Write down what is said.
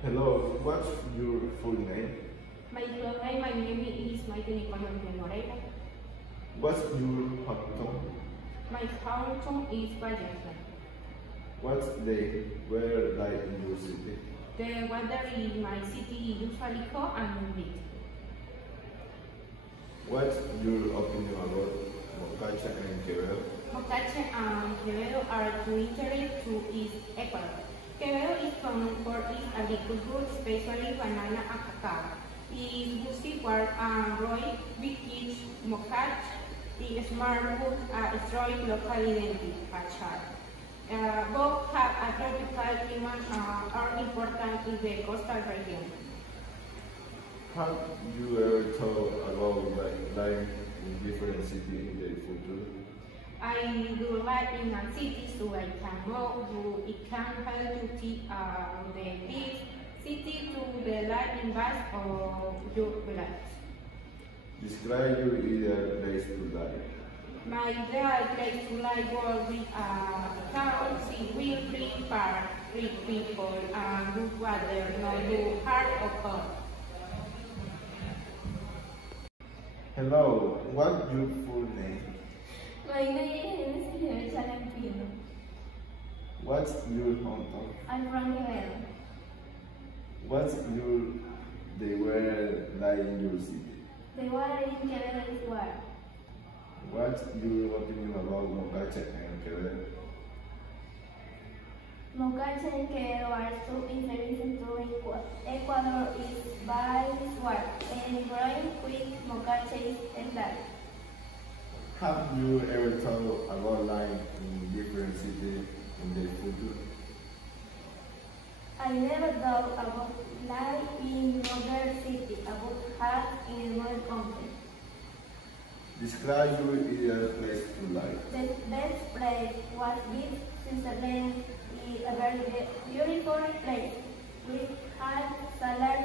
Hello, what's your full name? My name is Maite Nicolás de Moreira. What's your hometown? My hometown is Vallejo. What's the weather like in your city? The weather in my city is usually hot and humid. What's your opinion about Mocacha and Quevedo? Mocache and Quevedo are two interested to East Ecuador. Quevedo is known for its agriculture, especially banana and cacao. Its busy work and growing vintage Mocache is smart food and strong local identity. Both have a tropical climate and are important in the coastal region. Have you ever thought about living in different cities in the future? I do like in a city so I can move to it can help to see the big city to the life in bus or your life. Describe your ideal place to live. My ideal place to live will be a town with green park, rich people, and good weather, no too hard or cold. Hello, what's your full name? My name is Elizabeth Salempino. What's your hometown? I'm from Quevedo. What's the weather like in your city? The water in Quevedo is warm. What's your opinion about Mocacha and Quevedo? Mocache and Quevedo are two interesting to Ecuador is by warm and growing quick. Mocache is endemic. Have you ever thought about living in different cities in the future? I never thought about life in another city, about heart in another country. Describe your ideal place to live. The best place was this Switzerland is a very beautiful place with high salary